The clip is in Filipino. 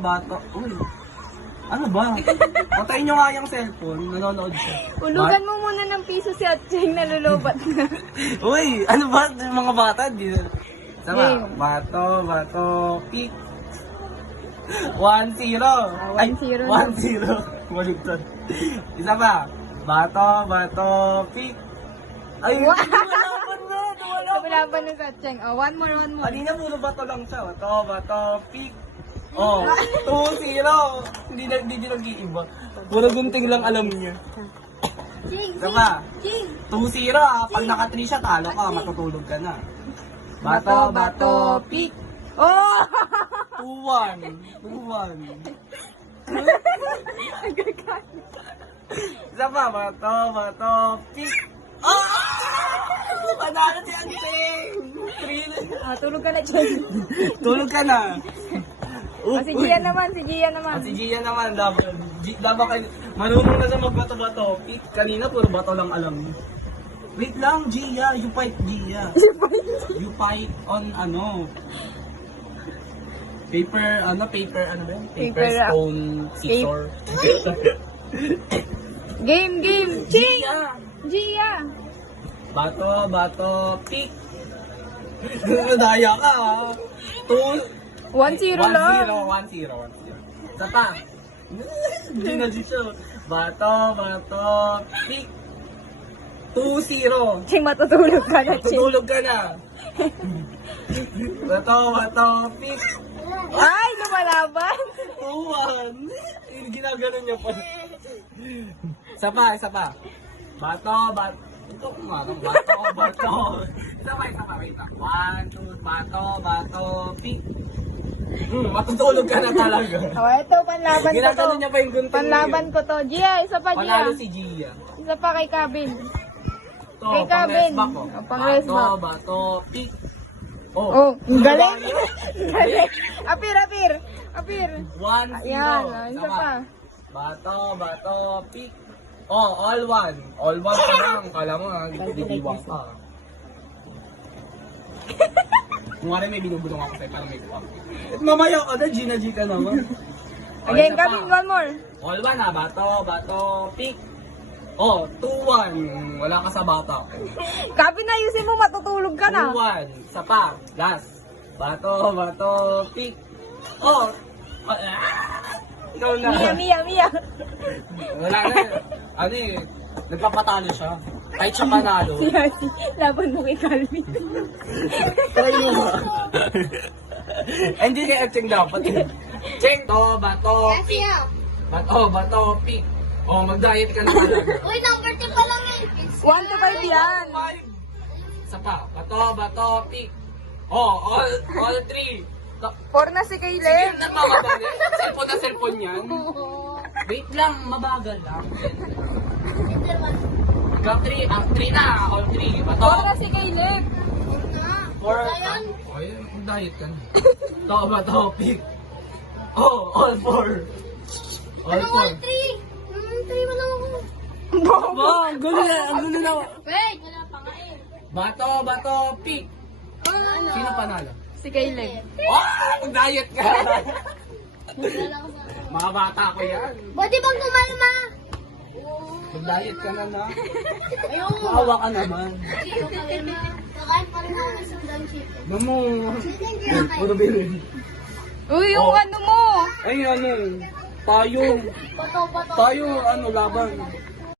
Bato. Uy. Ano ba? Patayin nyo nga yung cellphone. Nanonood siya. Ulugan mo muna ng piso si Atcheng, nalulubat na. Uy, ano ba? Yung mga bata, di na. Sama, Game. bato, pick. 1-0. 1-0 na. 1-0. Baligtad. Isa pa. Bato, pick. Ay, lumalaban na. Lumalaban na si Atcheng. Oh, one more. Kanina puro bato lang siya. Bato, pick. Oh, 2-0. Hindi nag-iiba. Puro gunting lang alam niya. Sama. 2-0 ah. Pag naka-3 siya, talo ka. Matutulog ka na. Bato, pick. Oh! 2-1. Isa pa, bato, pick. Ah! Panalo si Anseng! 3. Tulog ka na, Cheng. Tulog ka na. Si Gian naman. Si Gia naman, dapat kayo, marunong na siya magbato-bato. Pick, kanina puro bato lang alam niya. Wait lang, Gia, you fight Gia. You fight on ano? Paper ba yun? Paper, Paper, stone, scissor. Game. Cheng! Gia! Bato, pick. Nadaya ka ha. 1-0 lang. 1-0. Isa pa. Hindi na siya. Bato, pick. 2-0. Cheng, matutulog ka na, Cheng. Tutulog ka na. Bato, pick. Ay, lumalaban. 2-1. Ginaganon niya pa. Isa pa. Bato. Ito kumarang. Bato. Isa pa. Wait lang. 1, 2, bato, pick. Matutulog ka na talaga. Oh, ito, panlaban ko to. Ginaganon niya pa yung gunting. Panlaban ko to. Gia, isa pa, Gia. Panalo si Gia. Isa pa kay Cabin. Ito, Kay Cabin. pang-rest back. Bato, pick. Oh, galing. Galing. Apir. 1-0. Ayan, isa pa. Bato, pick. Oh, all one pa lang. Kala mo ha, didiwang ka. Kung nga rin may binubulong ako sa'yo para may kuha. Mamaya ka na, G ka naman. Again, Cabin, one more. All one ha, bato, pick. Oh, 2-1. Wala ka sa bata. Cabin, ayusin mo, matutulog ka na. 2-1. Isa pa. Last. Bato, pick. Oh. Ikaw na. Mia. Wala na. Ano eh. Nagpapatalo siya. Kahit siya manalo. Laban mo kay Calvin. Try mo ba? Hindi kay Cheng dapat. Cheng. Bato, pick. Bato, pick. Oh, mag-diet ka na talaga. Uy, number 2 pa lang eh. 1 to 5 yan. 5. Isa pa. Bato, pick. Oh, all 3. 4 na si Kaylin. Cellphone yan. Wait lang, mabagal lang. Ikaw 3 na, all 3. Bato. 4 na si Kaylin. 4. Ay, mag-diet ka na. Bato, pick. Oh, all 4. All 4. 3? 3 mo lang ako. Ba, ang gulo na. Wait, wala pa nga eh. Bato, pick. Sino panalo? Si Kaylin. Mag-diet ka. Wala ko sa Mga bata ko yan. Pwede bang kumalma? Mag-diet ka na. Ayun. Maawa ka naman. Kakain pa rin ako ng sundan chicken. Mamo. Puro bilhin. Uy, yung Oh. ano mo. Ay, ano. Tayo. Bato. Tayo, laban.